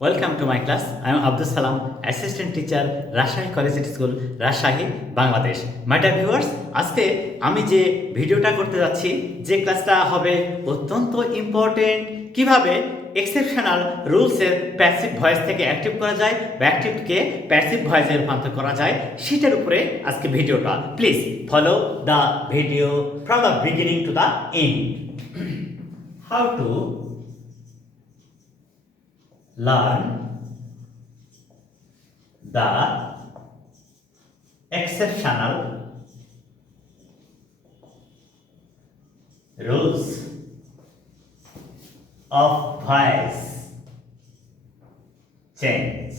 Welcome to my class. I am Abdus Salam, Assistant Teacher, Rajshahi Collegiate School, Rajshahi, Bangladesh. My dear viewers, আজকে আমি যে ভিডিওটা করতে যাচ্ছি যে ক্লাসটা হবে অত্যন্ত ইম্পর্টেন্ট কিভাবে এক্সেপশনাল রুলসের প্যাসিভ ভয়েস থেকে অ্যাক্টিভ করা যায় বা অ্যাক্টিভকে প্যাসিভ ভয়েসে রূপান্তর করা যায় সেটার উপরে আজকে ভিডিওটা please follow the video from the beginning to the end how to learn the exceptional rules of voice change.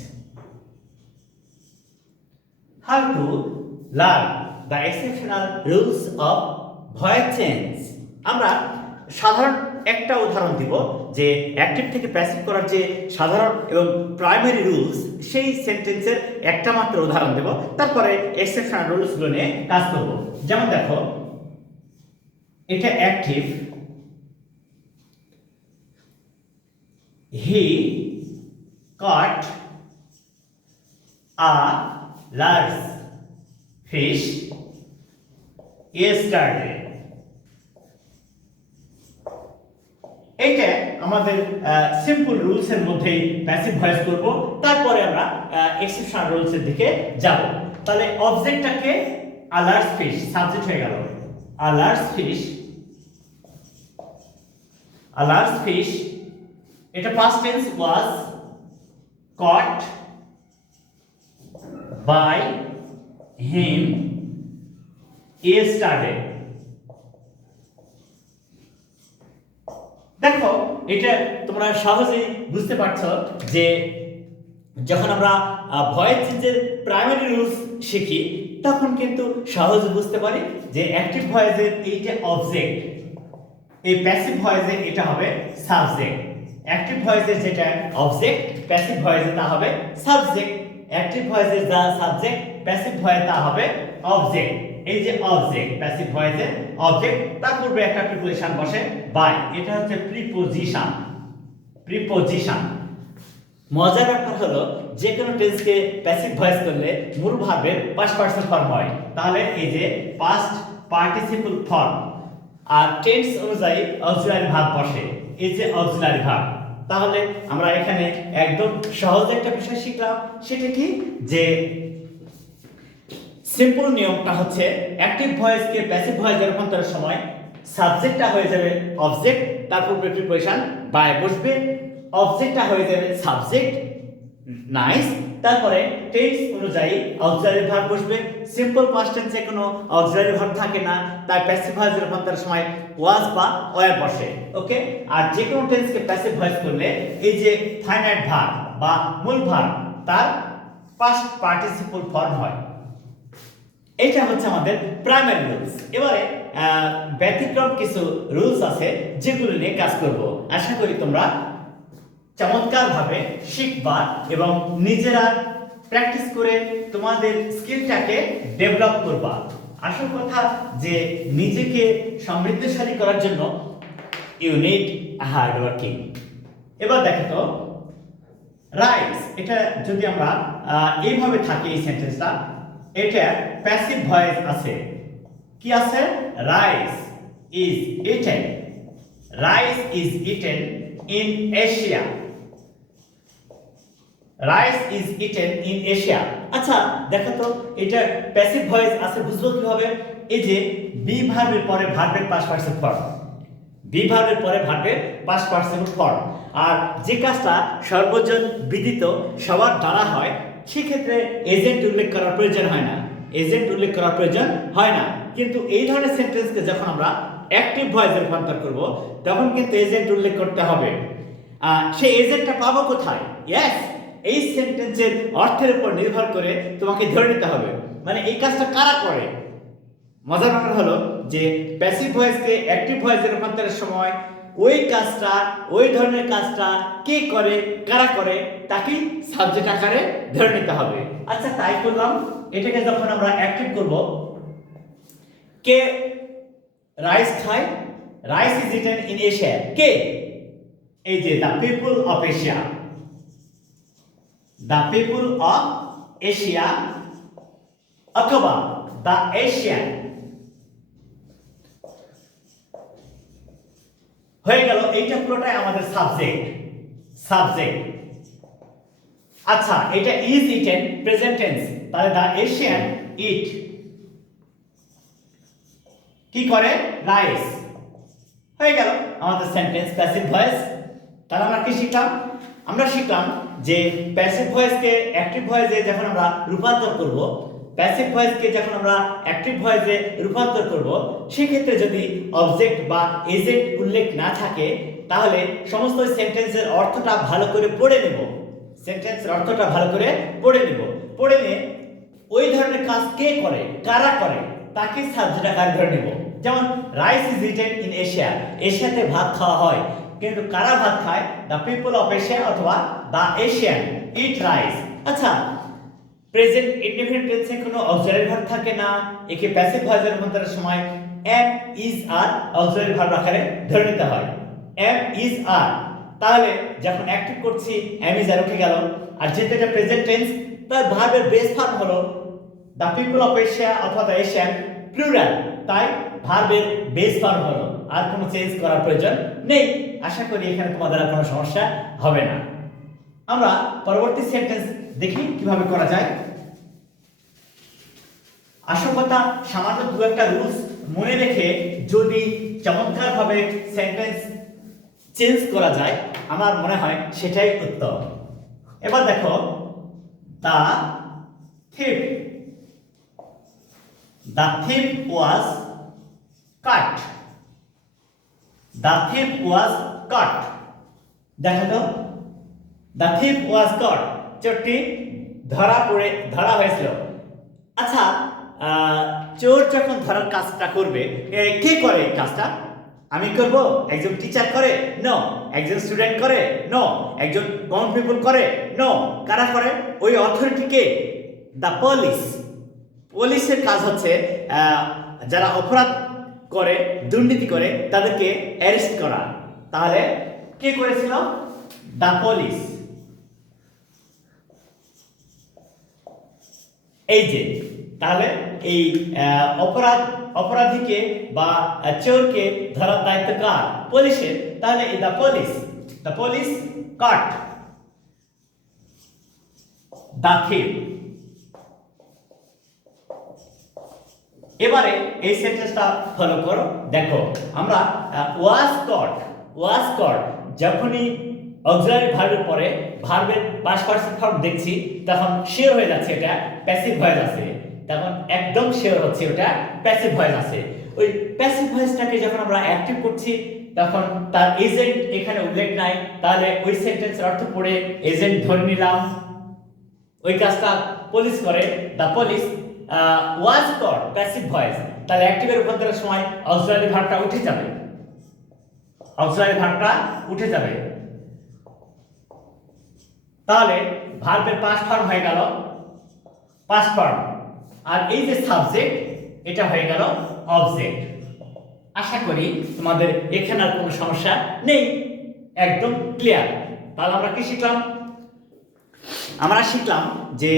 How to learn the exceptional rules of voice change? আমরা সাধারণ একটা উদাহরণ দিব যে অ্যাক্টিভ থেকে প্যাসিভ করার যে সাধারণ এবং প্রাইমারি রুলস সেই সেন্টেন্সের একটা মাত্র উদাহরণ দেব তারপরে এক্সেপশনাল রুলসগুলো নিয়ে কাজ করব। যেমন দেখো এটা active, he caught a large fish yesterday. এটা আমাদের সিম্পল রুলস এর মধ্যেই প্যাসিভ ভয়েস করব, তারপরে আমরা এক্সেপশনাল রুলস এর দিকে যাব। তাহলে অবজেক্টটাকে আ লার্জ ফিশ সাবজেক্ট হয়ে গেল, a large fish, a large fish এটা past tense was caught by him yesterday. দেখো এটা তোমরা সহজেই বুঝতে পারছো যে যখন আমরা ভয়েস চেঞ্জের প্রাইমারি রুলস শিখি তখন কিন্তু সহজে বুঝতে পারি যে অ্যাক্টিভ ভয়েসের এইটা অবজেক্ট, এই প্যাসিভ ভয়েসে এটা হবে সাবজেক্ট। অ্যাক্টিভ ভয়েসের যেটা অবজেক্ট, প্যাসিভ ভয়েসে তা হবে সাবজেক্ট। অ্যাক্টিভ ভয়েসের যা সাবজেক্ট, প্যাসিভ ভয়েস তা হবে অবজেক্ট। এই যে অবজেক্ট, প্যাসিভ ভয়েসের অবজেক্ট, তার পূর্বে একটা প্রিপোজিশন বসে বাই, এটা হচ্ছে প্রিপোজিশন। প্রিপোজিশন মজার ব্যাপার হলো যে কোনো টেন্সকে প্যাসিভ ভয়েস করলে মূল ভার্বের পাস্ট পার্সন ফর্ম হয়, তাহলে এই যে পাস্ট পার্টিসিপল ফর্ম আর টেন্স অনুযায়ী অক্সিলারি ভার্ব বসে, এই যে অক্সিলারি ভার্ব। তাহলে আমরা এখানে একদম সহজ একটা বিষয় শিখলাম, সেটা কি যে সিম্পল নিয়মটা হচ্ছে অ্যাক্টিভ ভয়েসকে প্যাসিভ ভয়েসে রূপান্তরের সময় সাবজেক্টটা হয়ে যাবে অবজেক্ট, তারপর প্রিপোজিশন বাই বসবে, অবজেক্টটা হয়ে যাবে সাবজেক্ট, নাইস, তারপরে টেন্স অনুযায়ী অক্সিলারি ভার্ব বসবে। সিম্পল পাস্ট টেন্সে কোনো অক্সিলারি ভার্ব থাকে না, তাই প্যাসিভ ভয়েসে রূপান্তরের সময় ওয়াজ বা ওয়্যার বসে, ওকে। আর যে কোনো টেন্সকে প্যাসিভ ভয়েস করলে এই যে ফাইনাইট ভার্ব বা মূল ভার্ব তার পাস্ট পার্টিসিপল ফর্ম হয়। এটা হচ্ছে আমাদের প্রাইমারি রুলস। এবারে ব্যতিক্রম কিছু রুলস আছে যেগুলো নিয়ে কাজ করব। আশা করি তোমরা চমৎকারভাবে শিখবা এবং নিজেরা প্র্যাকটিস করে তোমাদের স্কিলটাকে ডেভেলপ করবা। আসল কথা যে নিজেকে সমৃদ্ধশালী করার জন্য ইউ নিড হার্ড ওয়ার্কিং। এবার দেখো তো রাইস, এটা যদি আমরা এইভাবে থাকি এই সেন্টেন্সটা, এটা প্যাসিভ ভয়েস আছে, কি আছে? Rice is eaten, rice is eaten in Asia, rice is eaten in Asia. আচ্ছা দেখো তো এটা প্যাসিভ ভয়েস আছে, বুঝবো কিভাবে? এই যে বি ভার্বের পরে ভার্বের পাস্ট পার্টিসিপল ফর্ম, বি ভার্বের পরে ভার্বের পাস্ট পার্টিসিপল ফর্ম, আর যে কাজটা সর্বজন বিদিত সবার দ্বারা হয় সেক্ষেত্রে এজেন্ট উল্লেখ করার প্রয়োজন হয় না, এজেন্ট উল্লেখ করার প্রয়োজন হয় না। কিন্তু এই ধরনের সেন্টেন্সকে যখন আমরা অ্যাক্টিভ ভয়েসে রূপান্তর করব তখন কিন্তু এজেন্ট উল্লেখ করতে হবে। সেই এজেন্টটা পাবো কোথায়? ইয়েস, এই সেন্টেন্সের অর্থের উপর নির্ভর করে তোমাকে ধরে নিতে হবে, মানে এই কাজটা কারা করে। মজার ব্যাপার হলো যে প্যাসিভ ভয়েসকে অ্যাক্টিভ ভয়েসে রূপান্তরের সময় ওই কাজটা, ওই ধরনের কাজটা কে করে, কারা করে তাকেই সাবজেক্ট আকারে ধরে নিতে হবে। আচ্ছা তাই করলাম, এটাকে যখন আমরা অ্যাক্টিভ করব, কে রাইস খায়, rice is eaten in Asia, কে? এই যে the people of Asia, the people of Asia অথবা দ্য এশিয়ান। হয়ে গেল, এইটা পুরোটাই আমাদের সাবজেক্ট। আচ্ছা, এটা ইজ ইটেন প্রেজেন্ট টেন্স, তাহলে দ্য এশিয়ান ইট কি করে, রাইস। হয়ে গেল আমাদের সেন্টেন্স প্যাসিভ ভয়েস। তাহলে আমরা কি শিখলাম? আমরা শিখলাম যে প্যাসিভ ভয়েসকে অ্যাক্টিভ ভয়েসে যখন আমরা রূপান্তর করব, প্যাসিভ ভয়েসকে যখন আমরা অ্যাক্টিভ ভয়েসে রূপান্তর করব, সেক্ষেত্রে যদি অবজেক্ট বা এজেন্ট উল্লেখ না থাকে, তাহলে সমস্ত সেন্টেন্সের অর্থটা ভালো করে পড়ে নেব। সেন্টেন্সের অর্থটা ভালো করে পড়ে নেব। পড়ে নিয়ে ওই ধরনের কাজ কে করে, কারা করে, তাকে সাবজেক্ট আকারে ধরে নেব। যেমন rice is eaten in Asia, এশিয়াতে ভাত খাওয়া হয়, কিন্তু কারা ভাত খায়? দ্য পিপল অফ এশিয়া অথবা দ্য এশিয়ান ইট রাইস। আচ্ছা, প্রেজেন্ট ইনডেফিনিট টেন্সে কোনো অক্সিলারি ভার্ব থাকে না, একে প্যাসিভ ভয়েসে রূপান্তরের সময় am is are auxiliary verb আকারে ধরে নিতে হয়। এম ইজ আর, তাহলে যখন অ্যাক্টিভ করছি এম ইজ আর উঠে গেল। আর যেহেতু এটা প্রেজেন্ট টেন্স, তার ভার্বের বেস ফর্ম হলো দ্য পিপল অফ এশিয়া অথবা দ্য এশিয়ান প্লুরাল, তাই ভার্বের বেস ফর্ম হলো, আর কোনো চেঞ্জ করার প্রয়োজন নেই। আশা করি এখানে তোমাদের আর কোনো সমস্যা হবে না। আমরা পরবর্তী সেন্টেন্স দেখি কিভাবে করা যায়। আসল কথা, সামান্য দু একটা রুলস মনে রেখে যদি চমৎকারভাবে সেন্টেন্স চেঞ্জ করা যায়, আমার মনে হয় সেটাই উত্তম। এবার দেখো, the thief was cut. The thief was caught. দেখো তো, the thief was caught, চোরটি ধরা হয়েছিল। আচ্ছা, চোর যখন ধরার কাজটা করবে, কে করে কাজটা? আমি করব? একজন টিচার করে? নো। একজন স্টুডেন্ট করে? নো। একজন কমন পিপল করে? নো। কারা করে? ওই অথরিটি কে? The police. পুলিশের কাজ হচ্ছে যারা অপরাধ করে, দুর্নীতি করে, তাদেরকে অ্যারেস্ট করা। তাহলে কে করেছিল? The police. এই যে, তাহলে এই অপরাধীকে বা চোরকে ধরার দায়িত্ব কার? পুলিশের। তাহলে the police cut the thief. এবারে এই সেন্টেন্সটা ফলো করো। দেখো, আমরা ওয়াজ কট যখনই অক্সিলারি ভার্বের পরে ভার্বের পাস্ট পারফেক্ট ফর্ম দেখছি, তখন শিওর হয়ে যাচ্ছে এটা প্যাসিভ ভয়েস আছে। তখন একদম শিওর হচ্ছে ওটা প্যাসিভ ভয়েস আছে। ওই প্যাসিভ ভয়েসটাকে যখন আমরা অ্যাক্টিভ করছি, তখন তার এজেন্ট এখানে উল্লেখ নাই, তাহলে ওই সেন্টেন্সের অর্থ পড়ে এজেন্ট ধরে নিলাম। ওই কাজটা পুলিশ করে, the police was caught, passive voice. তাহলে অ্যাক্টিভের রূপান্তরের সময় অক্সিলারি ভার্বটা উঠে যাবে। তাহলে ভার্বের পাস্ট ফর্ম হয়ে গেল পাস্ট ফর্ম, আর এই যে সাবজেক্ট, এটা হয়ে গেল অবজেক্ট। আশা করি তোমাদের এখানে আর কোনো সমস্যা নেই, একদম ক্লিয়ার। তাহলে আমরা কি শিখলাম? আমরা শিখলাম যে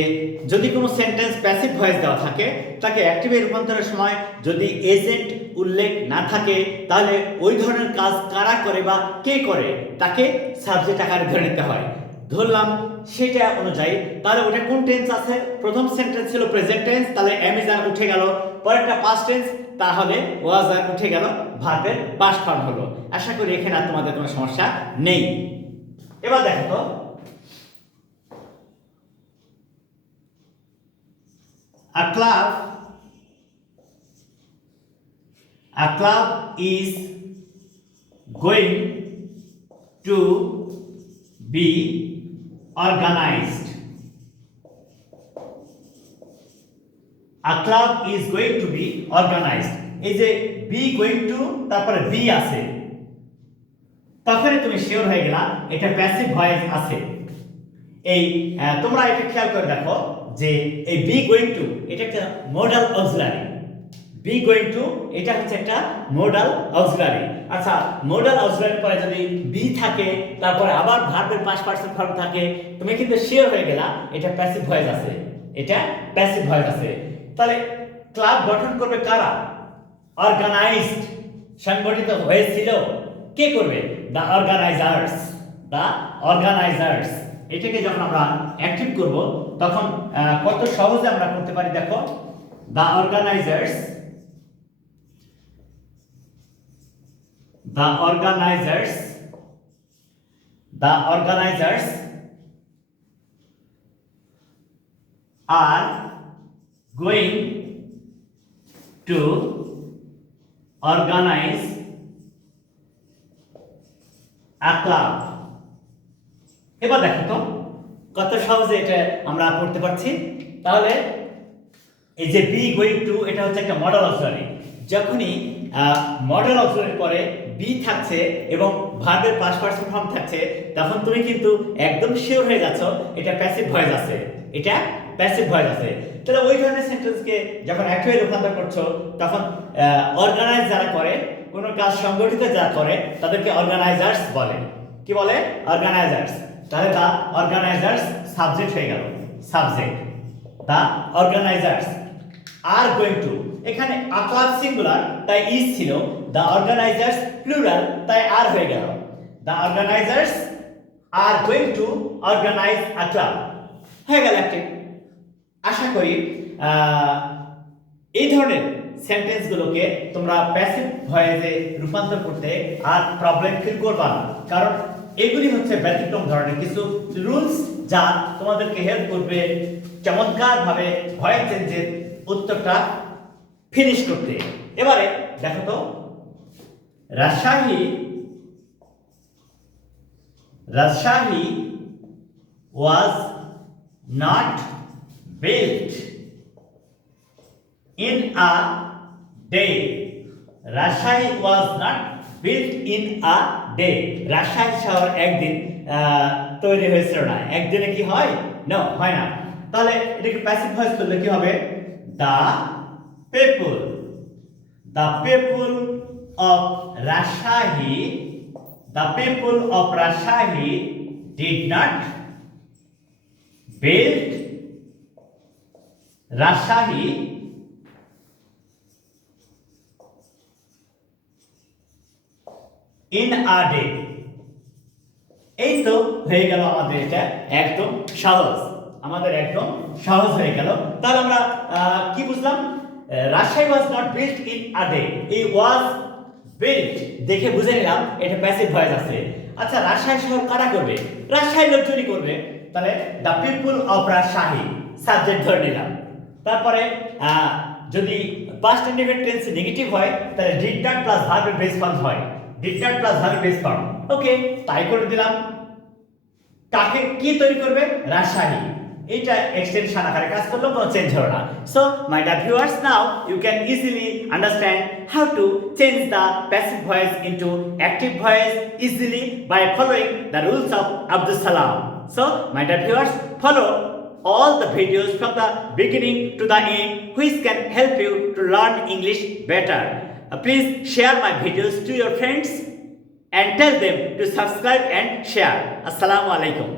যদি কোনো সেন্টেন্স প্যাসিভ ভয়েস দেওয়া থাকে, তাকে অ্যাক্টিভে রূপান্তরের সময় যদি এজেন্ট উল্লেখ না থাকে, তাহলে ওই ধরনের কাজ কারা করে বা কে করে, তাকে সাবজেক্ট আকারে ধরে নিতে হয়। ধরলাম সেটা অনুযায়ী, তাহলে ওটা কোন টেন্স আছে? প্রথম সেন্টেন্স ছিল প্রেজেন্ট টেন্স, তাহলে এম ইজ আর উঠে গেল। পরেরটা পাস্ট টেন্স, তাহলে ওয়াজ আর উঠে গেল, ভার্বের পাস্ট ফর্ম হলো। আশা করি এখানে আর তোমাদের কোনো সমস্যা নেই। এবার দেখো তো, a club is going to be organized. A club is going to be organized. এই যে be going to, তারপরে be আছে, তখনই তুমি শিওর হয়ে গেলা এটা প্যাসিভ ভয়েস আছে। এই তোমরা এটা খেয়াল করে দেখো যে এই be going to এটা একটা modal auxiliary. be going to এটা হচ্ছে একটা মডাল অক্সিলারি। আচ্ছা, মডাল অক্সিলারি পরে যদি বি থাকে তারপরে আবার ভার্বের পাস্ট পার্টিসিপল ফর্ম থাকে, তুমি কিন্তু শিওর হয়ে গেলা এটা প্যাসিভ ভয়েস আছে, এটা প্যাসিভ ভয়েস আছে। তাহলে ক্লাব গঠন করবে কারা? অর্গানাইজড, সংগঠিত হয়েছিল। কে করবে? The organisers, the organisers. এটাকে যখন আমরা অ্যাক্টিভ করব তখন কত সহজে আমরা করতে পারি দেখো। The organisers, the organizers are going to organize a club। এবার দেখো তো কত সহজে এটা আমরা করতে পারছি। তাহলে এই যে বি গোয়িং টু, এটা হচ্ছে একটা মডেল অক্সিলারি। যখনই মডেল অক্সিলারির পরে বি থাকছে এবং ভার্বের পাস্ট পার্টিসিপল ফর্ম থাকছে, তখন তুমি কিন্তু একদম শিওর হয়ে যাচ্ছ এটা প্যাসিভ ভয়েস আছে, এটা প্যাসিভ ভয়েস আছে। তাহলে ওই ধরনের সেন্টেন্সকে যখন অ্যাক্টিভে রূপান্তর করছো তখন অর্গানাইজ যারা করে, কোনো কাজ সংগঠিত যারা করে তাদেরকে অর্গানাইজার্স বলে। কি বলে? অর্গানাইজার্স। তাহলে দা অর্গানাইজার্স সাবজেক্ট হয়ে গেল, subject. The organisers are going to, এখানে আ ক্লাব সিঙ্গুলার তাই ইজ ছিল, দা অর্গানাইজার্স প্লুরাল তাই আর হয়ে গেল। The organisers are going to organise a club হয়ে গেল একটি। আশা করি এই ধরনের সেন্টেন্সগুলোকে তোমরা প্যাসিভ ভয়েসে রূপান্তর করতে আর প্রবলেম ফিল করবা না, কারণ এগুলি হচ্ছে ব্যতিক্রম ধরনের কিছু রুলস যা তোমাদেরকে হেল্প করবে চমৎকারভাবে ভয়েস চেঞ্জের উত্তরটা ফিনিশ করতে। এবারে দেখো তো, Rajshahi was not built in a day। Rajshahi was not built in a day। Rajshahi শহর একদিন তৈরি হয়েছিল না। একদিনে কি হয়? না, হয় না। তাহলে এটাকে প্যাসিভ ভয়েস করলে কি হবে? the people of Rajshahi did not build Rajshahi in a day। এই তো হয়ে গেল আমাদের, এটা একদম সহজ, আমাদের একদম সহজ হয়ে গেল। তাহলে আমরা কি বুঝলাম? Rajshahi was not built in a day। এই was built দেখে বুঝে নিলাম এটা প্যাসিভ ভয়েস আছে। আচ্ছা, রাজশাহী শহর কারা করবে? রাজশাহীর লোকজনই করবে। তাহলে the people of Rajshahi subject ধরে নিলাম। তারপরে যদি পাস্ট ইনডিফিনিট টেন্স নেগেটিভ হয় তাহলে ডিড নট প্লাস ভার্বের বেস ফর্ম হয়, ডিড নট প্লাস ভার্বের বেস ফর্ম। ওকে, তাই করে দিলাম। কাকে কি তৈরি করবে? রাজশাহী। এটা এক্সটেনশন আকারে কাজ করলো, কোনো চেঞ্জ হলো না। So my dear viewers, now you can easily understand how to change the passive voice into active voice easily by following the rules of Abdus Salam. So my dear viewers, follow all the videos from the beginning to the end which can help you to learn English better. Please share my videos to your friends and tell them to subscribe and share. Assalamu alaikum.